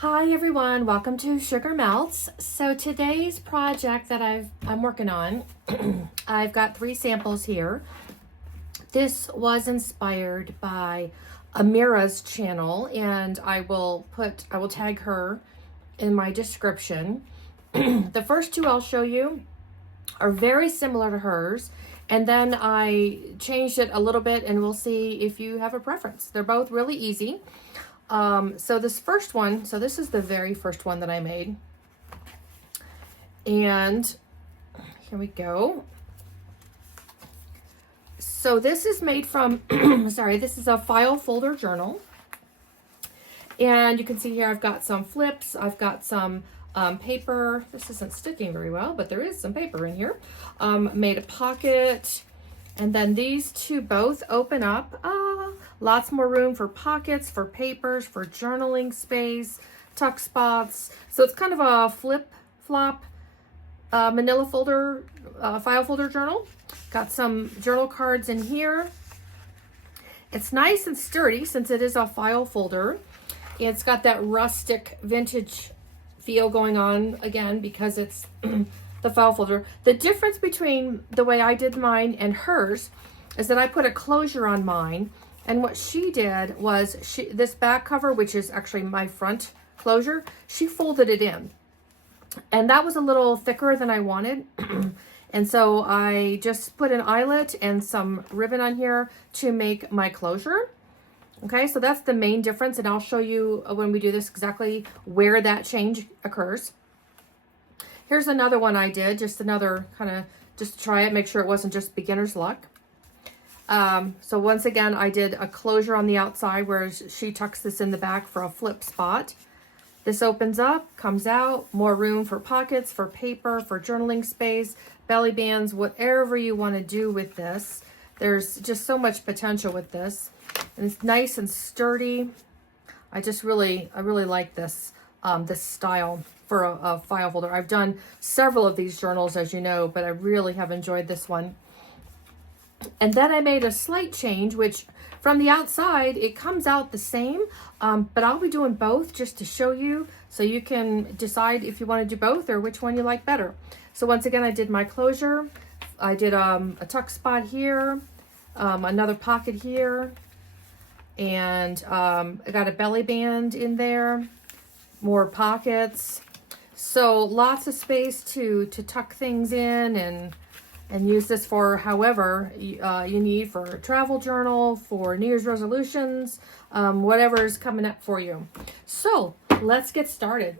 Hi everyone, welcome to Sugar Melts. So today's project that I'm working on, I've got 3 samples here. This was inspired by Amira's channel, and I will tag her in my description. The first 2 I'll show you are very similar to hers, and then I changed it a little bit and we'll see if you have a preference. They're both really easy. So this first one, so this is the very first one that I made. And here we go. So this is made from, sorry, this is a file folder journal. And you can see here I've got some flips, I've got some paper. This isn't sticking very well, but there is some paper in here. Made a pocket. And then these 2 both open up. Lots more room for pockets, for papers, for journaling space, tuck spots. So it's kind of a flip-flop manila folder, file folder journal. Got some journal cards in here. It's nice and sturdy since it is a file folder. It's got that rustic vintage feel going on again because it's the file folder. The difference between the way I did mine and hers is that I put a closure on mine, and what she did was this back cover, which is actually my front closure, she folded it in, and that was a little thicker than I wanted. And so I just put an eyelet and some ribbon on here to make my closure. Okay, so that's the main difference, and I'll show you when we do this exactly where that change occurs. Here's another one I did, just another kind of, just to try it, make sure it wasn't just beginner's luck. So once again, I did a closure on the outside where she tucks this in the back for a flip spot. This opens up, comes out, more room for pockets, for paper, for journaling space, belly bands, whatever you want to do with this. There's just so much potential with this. And it's nice and sturdy. I really like this, this style for a file folder. I've done several of these journals, as you know, but I really have enjoyed this one. And then I made a slight change, which from the outside, it comes out the same, but I'll be doing both just to show you, so you can decide if you want to do both or which one you like better. So once again, I did my closure. I did a tuck spot here, another pocket here, and I got a belly band in there, more pockets. So lots of space to tuck things in and use this for however you need, for a travel journal, for New Year's resolutions, whatever is coming up for you. So let's get started.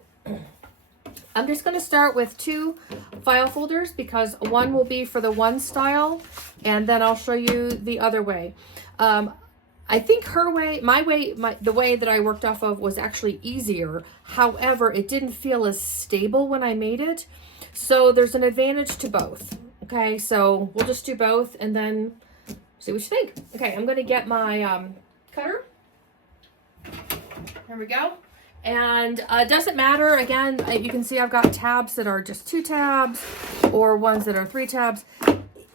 I'm just going to start with 2 file folders because one will be for the one style, and then I'll show you the other way. I think her way, the way that I worked off of was actually easier. However, it didn't feel as stable when I made it. So there's an advantage to both. Okay, so we'll just do both and then see what you think. Okay, I'm going to get my cutter. There we go. And it doesn't matter. Again, you can see I've got tabs that are just 2 tabs or ones that are 3 tabs.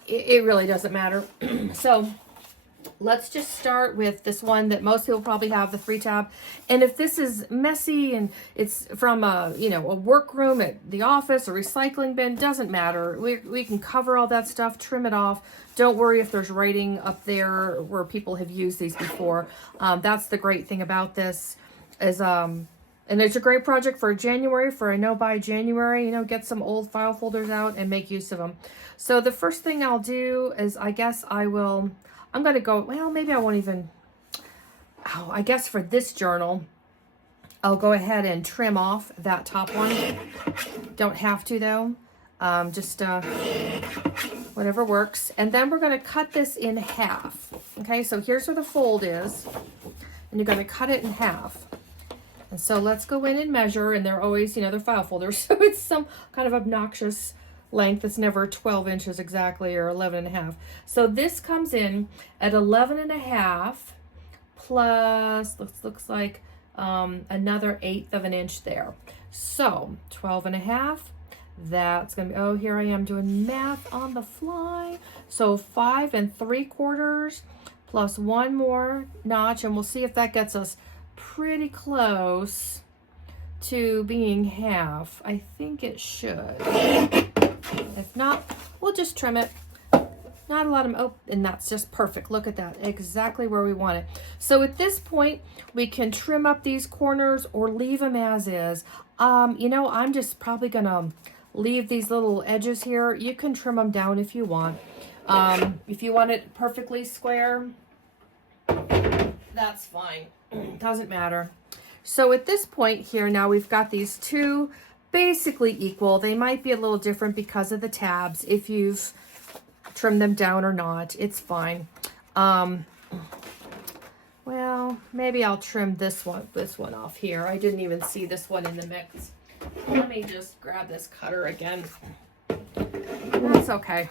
It really doesn't matter. So let's just start with this one that most people probably have, the 3 tab. And if this is messy and it's from a workroom at the office, a recycling bin, doesn't matter. We can cover all that stuff, trim it off. Don't worry if there's writing up there where people have used these before. That's the great thing about this is, and it's a great project for January, by January, get some old file folders out and make use of them. So the first thing I'll do is, I guess I'm going to go, well, maybe I won't even, I guess for this journal, I'll go ahead and trim off that top one. Don't have to though, just whatever works. And then we're going to cut this in half. Okay, so here's where the fold is, and you're going to cut it in half. And so let's go in and measure, and they're always, they're file folders, so it's some kind of obnoxious length. It's never 12 inches exactly, or 11 and a half. So this comes in at 11 and a half plus, looks like another 1/8 of an inch there. So 12 and a half, that's gonna be, oh, here I am doing math on the fly. So 5 3/4 plus 1 more notch, and we'll see if that gets us pretty close to being half. I think it should. If not, we'll just trim it. Not a lot of, oh, and that's just perfect. Look at that, exactly where we want it. So at this point, we can trim up these corners or leave them as is. You know, I'm just probably gonna leave these little edges here. You can trim them down if you want. If you want it perfectly square, that's fine. Doesn't matter. So at this point here, now we've got these two basically equal. They might be a little different because of the tabs. If you've trimmed them down or not, it's fine. Well, maybe I'll trim this one off here. I didn't even see this one in the mix. Let me just grab this cutter again. That's okay.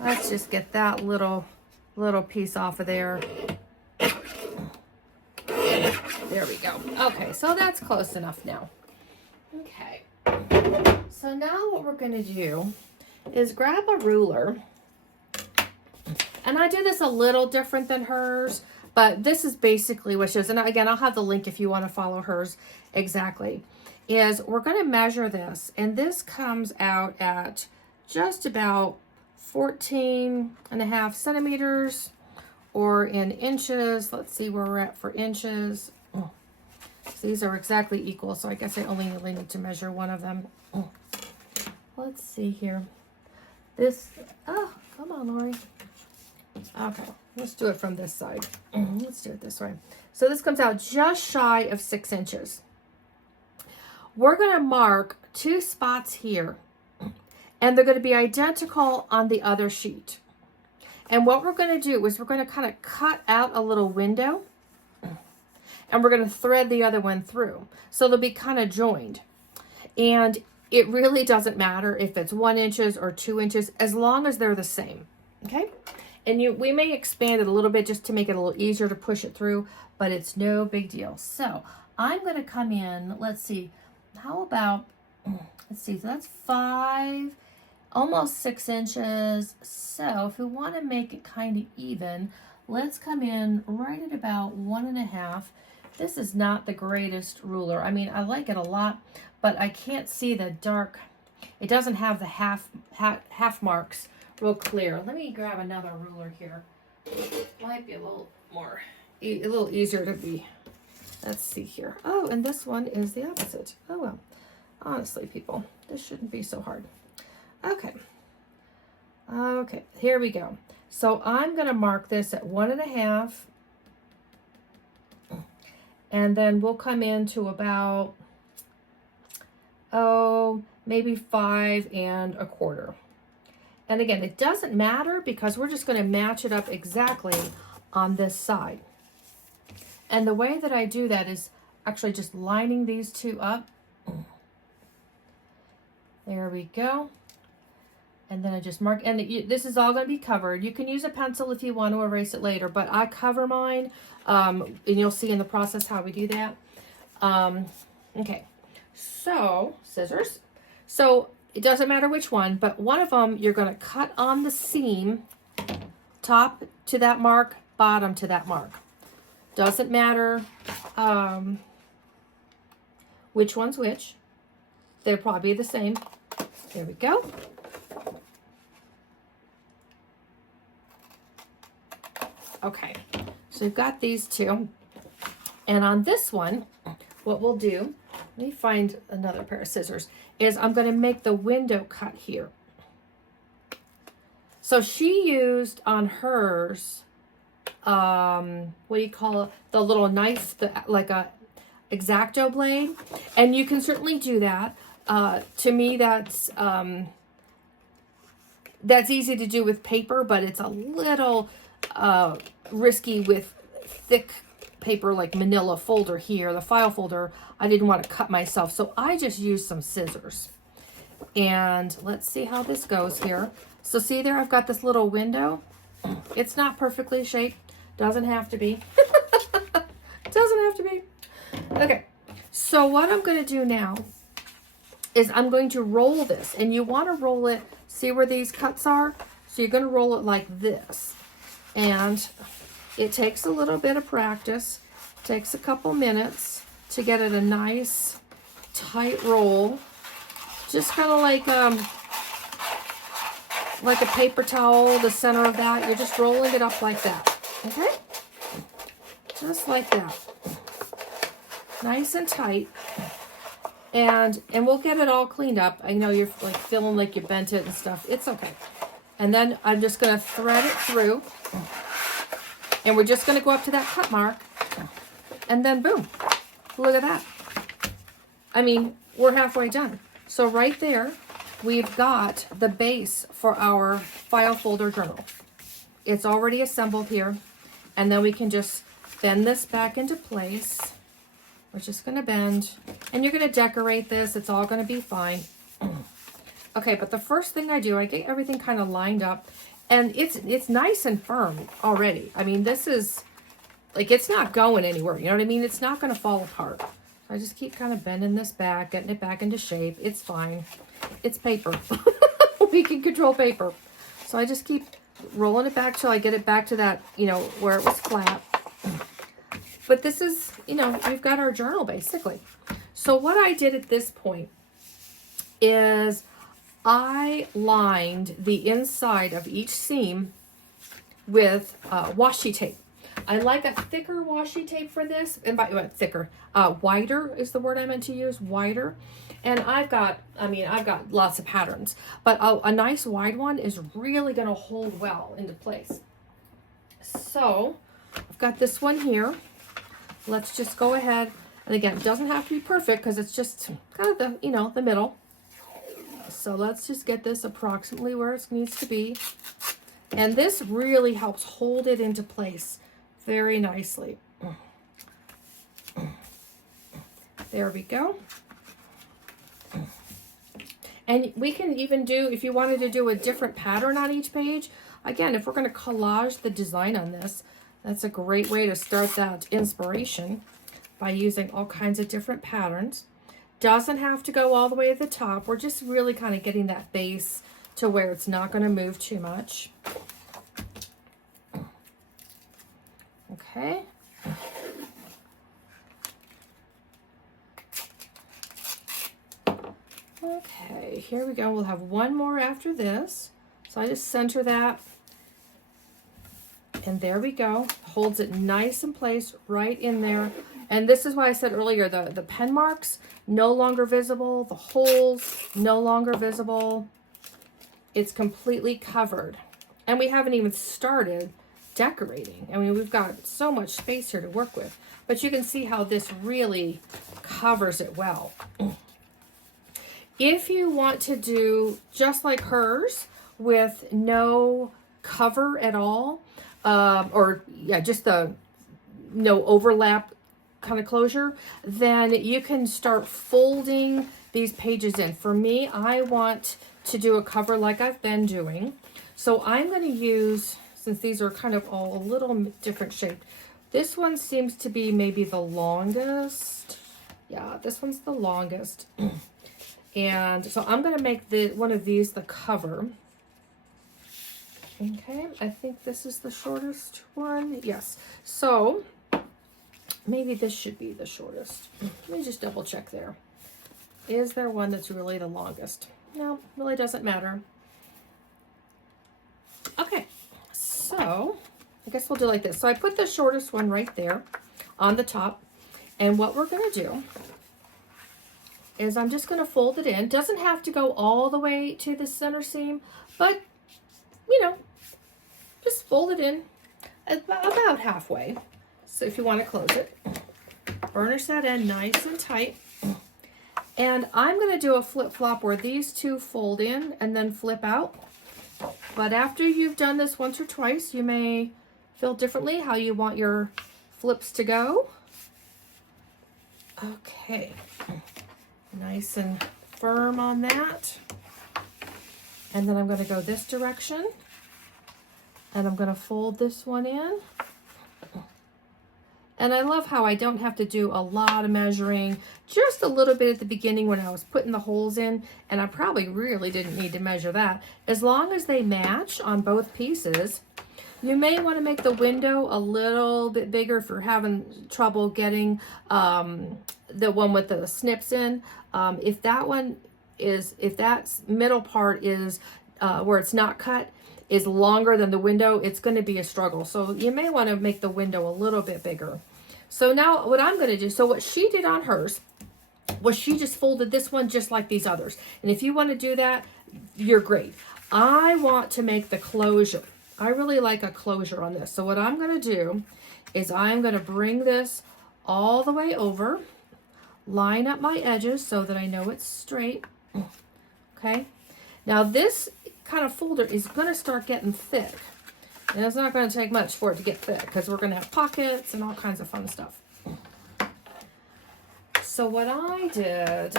Let's just get that little piece off of there. There we go. Okay, so that's close enough now. Okay. So now what we're going to do is grab a ruler. And I do this a little different than hers, but this is basically what she does. And again, I'll have the link if you want to follow hers exactly. Is we're going to measure this, and this comes out at just about 14.5 centimeters, or in inches. Let's see where we're at for inches. Oh. So these are exactly equal, so I guess I only really need to measure one of them. Oh. Let's see here. This, oh, come on, Lori. Okay, let's do it from this side. Let's do it this way. So this comes out just shy of 6 inches. We're going to mark 2 spots here, and they're going to be identical on the other sheet. And what we're going to do is we're going to kind of cut out a little window, and we're going to thread the other one through. So they'll be kind of joined. And it really doesn't matter if it's 1 inch or 2 inches, as long as they're the same. Okay? And we may expand it a little bit just to make it a little easier to push it through, but it's no big deal. So I'm going to come in, let's see, how about, let's see, so that's 5, almost 6 inches. So if we want to make it kind of even, let's come in right at about 1.5. This is not the greatest ruler. I mean, I like it a lot, but I can't see the dark. It doesn't have the half marks real clear. Let me grab another ruler here. Might be a little easier to be. Let's see here. Oh, and this one is the opposite. Oh well. Honestly, people, this shouldn't be so hard. Okay. Okay, here we go. So I'm going to mark this at 1.5. And then we'll come into about, oh, maybe 5.25. And again, it doesn't matter because we're just going to match it up exactly on this side. And the way that I do that is actually just lining these two up. There we go. And then I just mark, and this is all going to be covered. You can use a pencil if you want to erase it later, but I cover mine, and you'll see in the process how we do that. Okay, so scissors. So it doesn't matter which one, but one of them you're going to cut on the seam, top to that mark, bottom to that mark. Doesn't matter which one's which. They'll probably be the same. There we go. Okay, so we've got these two. And on this one, what we'll do, let me find another pair of scissors, is I'm going to make the window cut here. So she used on hers, what do you call it? The little knife, like a X-Acto blade. And you can certainly do that. To me, that's easy to do with paper, but it's a little risky with thick paper like manila folder here. The file folder, I didn't want to cut myself, so I just used some scissors. And let's see how this goes here. So see there, I've got this little window. It's not perfectly shaped. Doesn't have to be. Doesn't have to be. Okay, so what I'm going to do now is I'm going to roll this, and you want to roll it, see where these cuts are? So you're going to roll it like this. And it takes a little bit of practice, Takes a couple minutes to get it a nice tight roll. Just kind of like a paper towel, the center of that. You're just rolling it up like that. Okay? Just like that. Nice and tight. And we'll get it all cleaned up. I know you're like feeling like you bent it and stuff. It's okay. And then I'm just going to thread it through. And we're just going to go up to that cut mark. And then boom. Look at that. I mean, we're halfway done. So right there, we've got the base for our file folder journal. It's already assembled here. And then we can just bend this back into place. We're just going to bend. And you're going to decorate this. It's all going to be fine. Okay, but the first thing I do, I get everything kind of lined up. And it's nice and firm already. I mean, this is, like, it's not going anywhere. You know what I mean? It's not going to fall apart. So I just keep kind of bending this back, getting it back into shape. It's fine. It's paper. We can control paper. So I just keep rolling it back till I get it back to that, you know, where it was flat. But this is, you know, we've got our journal basically. So what I did at this point is I lined the inside of each seam with washi tape. I like a thicker washi tape for this, and by thicker, wider is the word I meant to use, wider. And I've got lots of patterns, but a nice wide one is really going to hold well into place. So I've got this one here. Let's just go ahead, and again, it doesn't have to be perfect because it's just kind of the, you know, the middle. So let's just get this approximately where it needs to be. And this really helps hold it into place very nicely. There we go. And we can even do, if you wanted to do a different pattern on each page, again, if we're going to collage the design on this, that's a great way to start that inspiration by using all kinds of different patterns. Doesn't have to go all the way to the top. We're just really kind of getting that base to where it's not going to move too much. Okay. Okay, here we go. We'll have one more after this. So I just center that. And there we go. Holds it nice in place right in there. And this is why I said earlier, the pen marks no longer visible. The holes no longer visible. It's completely covered. And we haven't even started decorating. I mean, we've got so much space here to work with. But you can see how this really covers it well. If you want to do just like hers with no cover at all, just the no overlap kind of closure, then you can start folding these pages in. For me, I want to do a cover like I've been doing. So I'm going to use, since these are kind of all a little different shape, this one seems to be maybe the longest. Yeah, this one's the longest. And so I'm going to make one of these the cover. Okay, I think this is the shortest one. Yes. So maybe this should be the shortest. Let me just double check there. Is there one that's really the longest? No, really doesn't matter. Okay, so I guess we'll do like this. So I put the shortest one right there on the top. And what we're going to do is I'm just going to fold it in. Doesn't have to go all the way to the center seam, but, you know, just fold it in about halfway. So if you want to close it, burnish that in nice and tight. And I'm going to do a flip-flop where these two fold in and then flip out. But after you've done this once or twice, you may feel differently how you want your flips to go. Okay. Nice and firm on that. And then I'm going to go this direction. And I'm going to fold this one in. And I love how I don't have to do a lot of measuring, just a little bit at the beginning when I was putting the holes in, and I probably really didn't need to measure that. As long as they match on both pieces, You may want to make the window a little bit bigger if you're having trouble getting the one with the snips in. If that middle part is where it's not cut is longer than the window, it's going to be a struggle. So you may want to make the window a little bit bigger. So now what I'm going to do, so what she did on hers was she just folded this one just like these others. And if you want to do that, you're great. I want to make the closure. I really like a closure on this. So what I'm going to do is I'm going to bring this all the way over, line up my edges so that I know it's straight. Okay. Now this kind of folder is going to start getting thick. And it's not going to take much for it to get thick because we're going to have pockets and all kinds of fun stuff. So what I did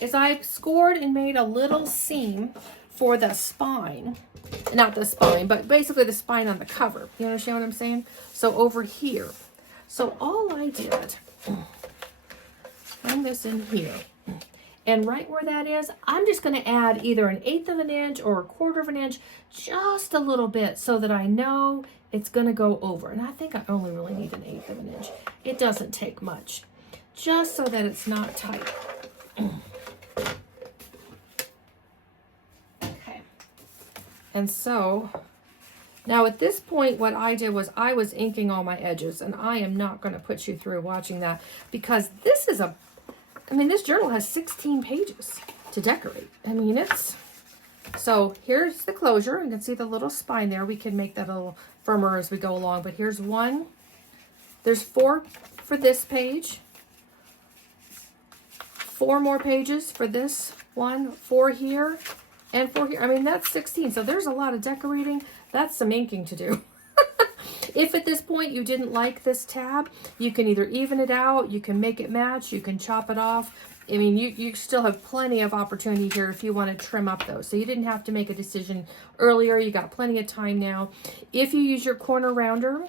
is I scored and made a little seam for the spine. Not the spine, but basically the spine on the cover. You understand what I'm saying? So over here. So all I did, bring this in here. And right where that is, I'm just going to add either 1/8 of an inch or 1/4 of an inch, just a little bit so that I know it's going to go over. And I think I only really need 1/8 of an inch. It doesn't take much, just so that it's not tight. Okay. And so now at this point, what I did was I was inking all my edges, and I am not going to put you through watching that because this is this journal has 16 pages to decorate. I mean, so here's the closure. You can see the little spine there. We can make that a little firmer as we go along, but here's one. There's 4 for this page. 4 more pages for this one, 4 here, and 4 here. I mean, that's 16. So there's a lot of decorating. That's some inking to do. If at this point you didn't like this tab, you can either even it out, you can make it match, you can chop it off. I mean, you still have plenty of opportunity here if you want to trim up those. So you didn't have to make a decision earlier. You got plenty of time now. If you use your corner rounder,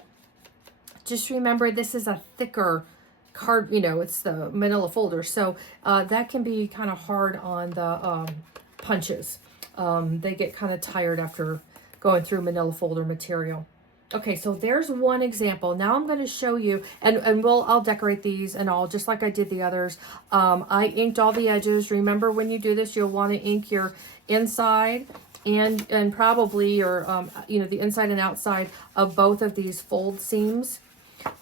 just remember this is a thicker card, it's the manila folder. So that can be kind of hard on the punches. They get kind of tired after going through manila folder material. Okay, so there's one example. Now I'm going to show you, and I'll decorate these and all, just like I did the others. I inked all the edges. Remember, when you do this, you'll want to ink your inside and probably your, the inside and outside of both of these fold seams.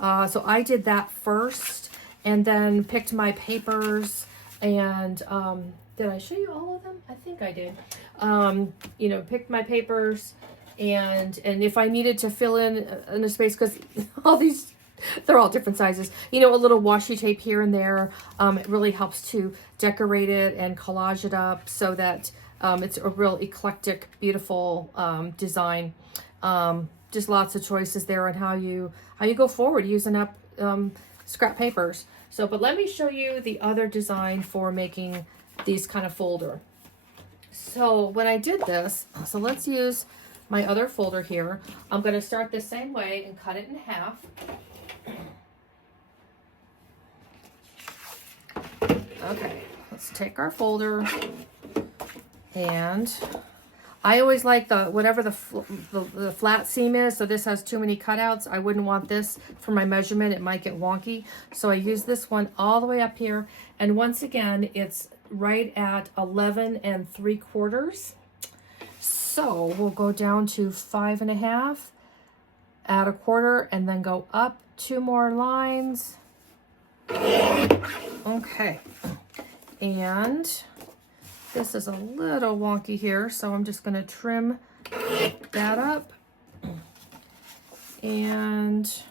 So I did that first, and then picked my papers, and did I show you all of them? I think I did. Picked my papers. And if I needed to fill in a space, because all these, they're all different sizes, a little washi tape here and there, it really helps to decorate it and collage it up so that it's a real eclectic, beautiful design. Just lots of choices there on how you go forward using up scrap papers. So, but let me show you the other design for making these kind of folder. So when I did this, so let's use my other folder here. I'm going to start the same way and cut it in half. Okay, let's take our folder, and I always like whatever the flat seam is. So this has too many cutouts. I wouldn't want this for my measurement. It might get wonky. So I use this one all the way up here. And once again, it's right at 11 3/4. So we'll go down to 5 1/2, add 1/4, and then go up 2 more lines. Okay. And this is a little wonky here, so I'm just going to trim that up. And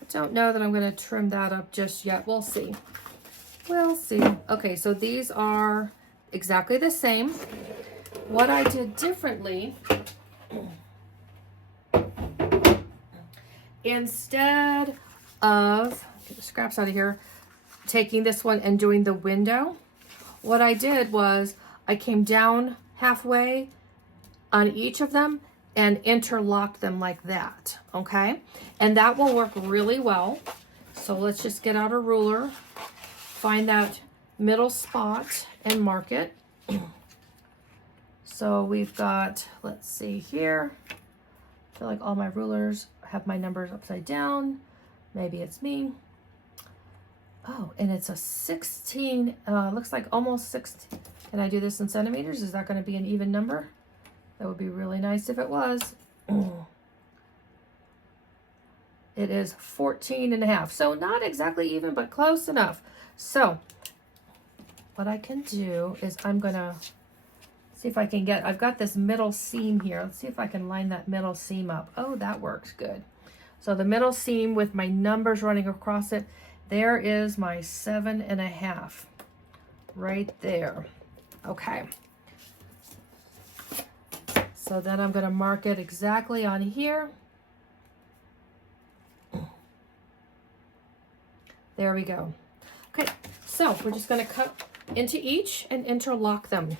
I don't know that I'm going to trim that up just yet. We'll see. We'll see. Okay, so these are exactly the same. What I did differently, instead of, get the scraps out of here, taking this one and doing the window, what I did was I came down halfway on each of them and interlocked them like that, okay? And that will work really well. So let's just get out a ruler, find that middle spot and mark it. So we've got, let's see here. I feel like all my rulers have my numbers upside down. Maybe it's me. Oh, and it's a 16, looks like almost 16. Can I do this in centimeters? Is that going to be an even number? That would be really nice if it was. It is 14.5. So not exactly even, but close enough. So what I can do is I'm going to see if I can get, I've got this middle seam here. Let's see if I can line that middle seam up. Oh, that works good. So the middle seam with my numbers running across it, there is my 7.5 right there. Okay. So then I'm going to mark it exactly on here. There we go. Okay, so we're just going to cut into each and interlock them.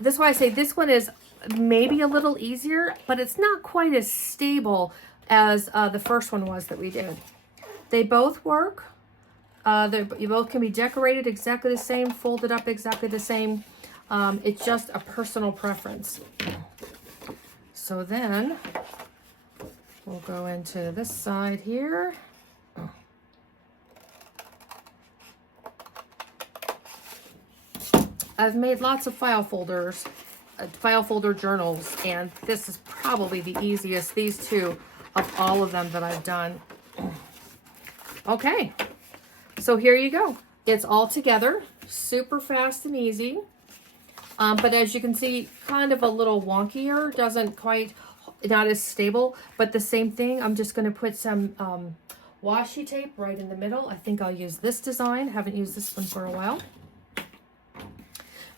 This is why I say this one is maybe a little easier, but it's not quite as stable as the first one was that we did. They both work. You both can be decorated exactly the same, folded up exactly the same. It's just a personal preference. So then we'll go into this side here. I've made lots of file folder journals, and this is probably the easiest, these two, of all of them that I've done. Okay, so here you go. It's all together, super fast and easy. But as you can see, kind of a little wonkier, doesn't quite, not as stable, but the same thing. I'm just going to put some washi tape right in the middle. I think I'll use this design. Haven't used this one for a while.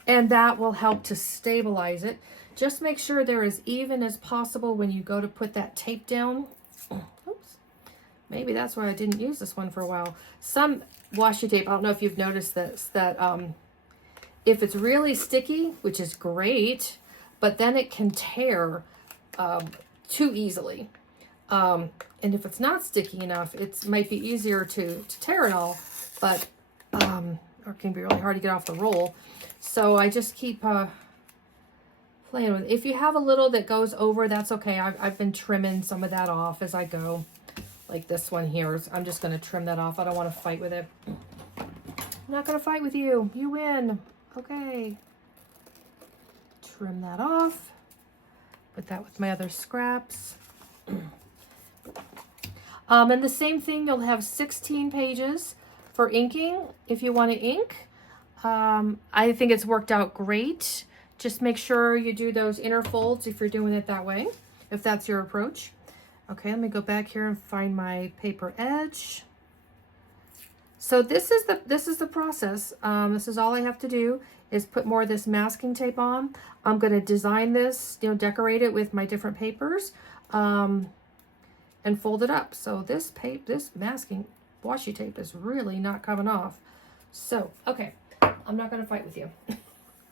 And that will help to stabilize it. Just make sure they're as even as possible when you go to put that tape down. Oops. Maybe that's why I didn't use this one for a while. Some washi tape, I don't know if you've noticed this, that if it's really sticky, which is great, but then it can tear too easily. And if it's not sticky enough, it might be easier to tear it all, but or it can be really hard to get off the roll. So I just keep playing with it. If you have a little that goes over, that's okay. I've been trimming some of that off as I go. Like this one here. I'm just going to trim that off. I don't want to fight with it. I'm not going to fight with you. You win. Okay. Trim that off. Put that with my other scraps. And the same thing, you'll have 16 pages for inking if you want to ink. I think it's worked out great. Just make sure you do those inner folds if you're doing it that way, if that's your approach. Okay, let me go back here and find my paper edge. So this is the process. This is all I have to do is put more of this masking tape on. I'm going to design this, decorate it with my different papers, and fold it up. So this masking washi tape is really not coming off. So, okay. I'm not going to fight with you.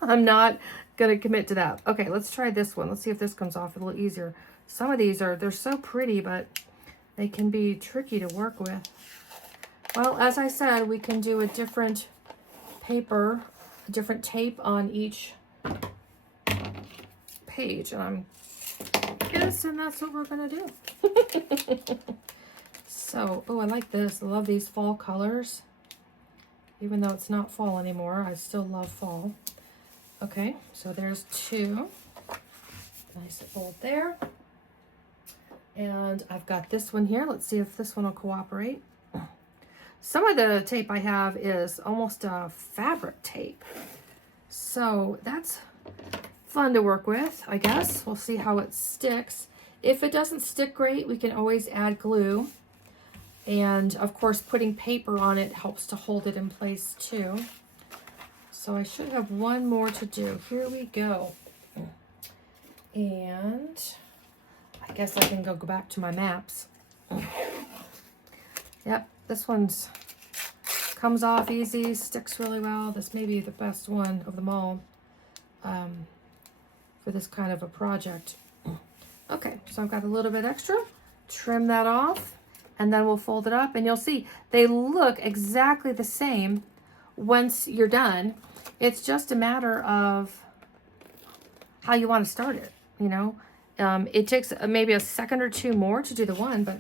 I'm not going to commit to that. Okay, let's try this one. Let's see if this comes off a little easier. Some of these they're so pretty, but they can be tricky to work with. Well, as I said, we can do a different paper, a different tape on each page. And I'm guessing that's what we're going to do. So, oh, I like this. I love these fall colors. Even though it's not fall anymore, I still love fall. Okay, so there's two. Nice fold there. And I've got this one here. Let's see if this one will cooperate. Some of the tape I have is almost a fabric tape. So that's fun to work with, I guess. We'll see how it sticks. If it doesn't stick great, we can always add glue. And of course, putting paper on it helps to hold it in place too. So I should have one more to do. Here we go. And I guess I can go back to my maps. Yep, this one's comes off easy, sticks really well. This may be the best one of them all for this kind of a project. Okay, so I've got a little bit extra. Trim that off. And then we'll fold it up, and you'll see they look exactly the same once you're done. It's just a matter of how you want to start it, you know. It takes maybe a second or two more to do the one, but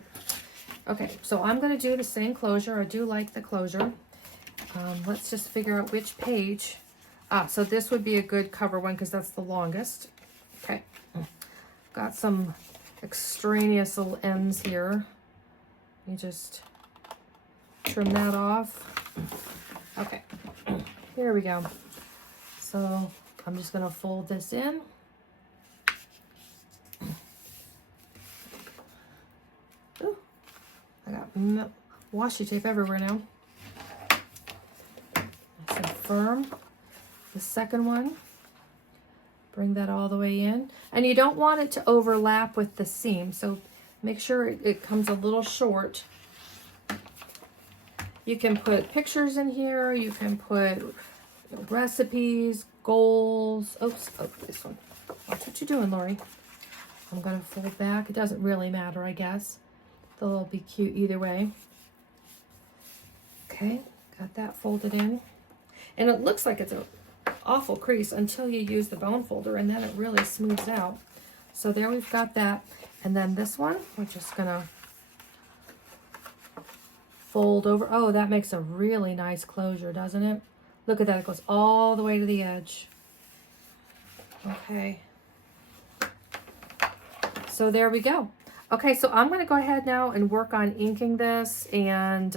okay, so I'm going to do the same closure. I do like the closure. Let's just figure out which page. So this would be a good cover one because that's the longest. Okay, got some extraneous little ends here. You just trim that off. Okay, here we go. So I'm just going to fold this in. Ooh, I got washi tape everywhere now. Nice and firm. The second one, bring that all the way in. And you don't want it to overlap with the seam, so make sure it comes a little short. You can put pictures in here, you can put recipes, goals. Oops, oh, this one. Watch what you're doing, Lori. I'm gonna fold back. It doesn't really matter, I guess. They'll be cute either way. Okay, got that folded in. And it looks like it's an awful crease until you use the bone folder, and then it really smooths out. So there we've got that. And then this one, we're just gonna fold over. Oh, that makes a really nice closure, doesn't it? Look at that, it goes all the way to the edge. Okay. So there we go. Okay, so I'm gonna go ahead now and work on inking this and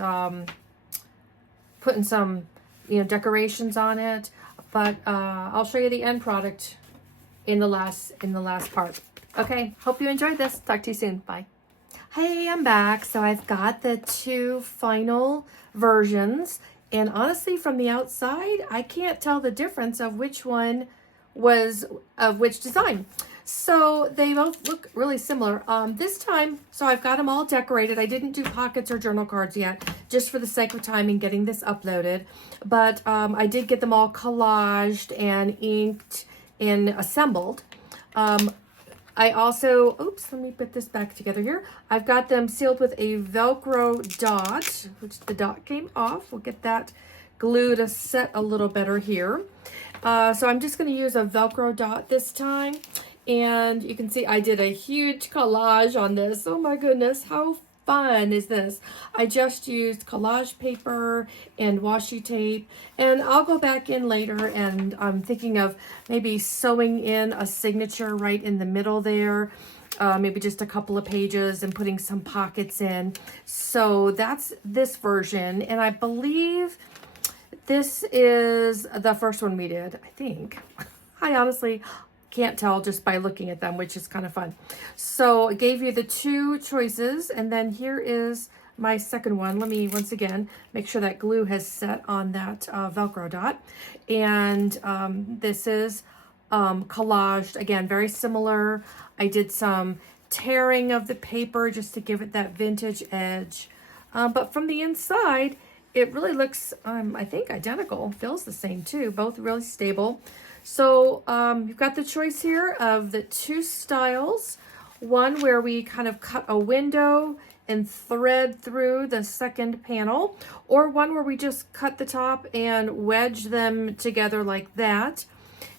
putting some, decorations on it. But I'll show you the end product in the last part. Okay, hope you enjoyed this. Talk to you soon. Bye. Hey, I'm back. So I've got the two final versions, and honestly, from the outside, I can't tell the difference of which one was of which design. So they both look really similar. This time, so I've got them all decorated. I didn't do pockets or journal cards yet, just for the sake of time and getting this uploaded. But I did get them all collaged and inked and assembled. I also, oops, let me put this back together here. I've got them sealed with a Velcro dot, which the dot came off. We'll get that glue to set a little better here. So I'm just going to use a Velcro dot this time. And you can see I did a huge collage on this. Oh my goodness, how fun is this? I just used collage paper and washi tape, and I'll go back in later, and I'm thinking of maybe sewing in a signature right in the middle there, maybe just a couple of pages, and putting some pockets in. So that's this version, and I believe this is the first one we did, I think. I honestly can't tell just by looking at them, which is kind of fun. So I gave you the two choices, and then here is my second one. Let me once again make sure that glue has set on that Velcro dot. And this is collaged, again, very similar. I did some tearing of the paper just to give it that vintage edge. But from the inside, it really looks, I think, identical. Feels the same too, both really stable. So you've got the choice here of the two styles. One where we kind of cut a window and thread through the second panel, or one where we just cut the top and wedge them together like that.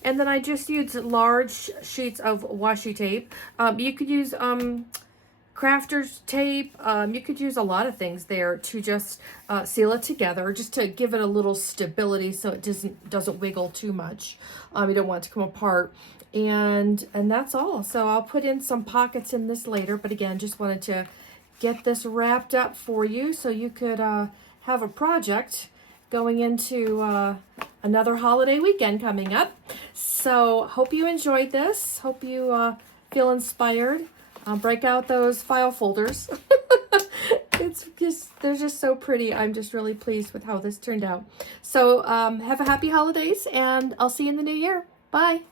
And then I just used large sheets of washi tape. You could use crafter's tape. You could use a lot of things there to just seal it together, just to give it a little stability so it doesn't wiggle too much. You don't want it to come apart. And that's all. So I'll put in some pockets in this later, but again, just wanted to get this wrapped up for you so you could have a project going into another holiday weekend coming up. So hope you enjoyed this. Hope you feel inspired. Break out those file folders. They're just so pretty. I'm just really pleased with how this turned out. So have a happy holidays, and I'll see you in the new year. Bye.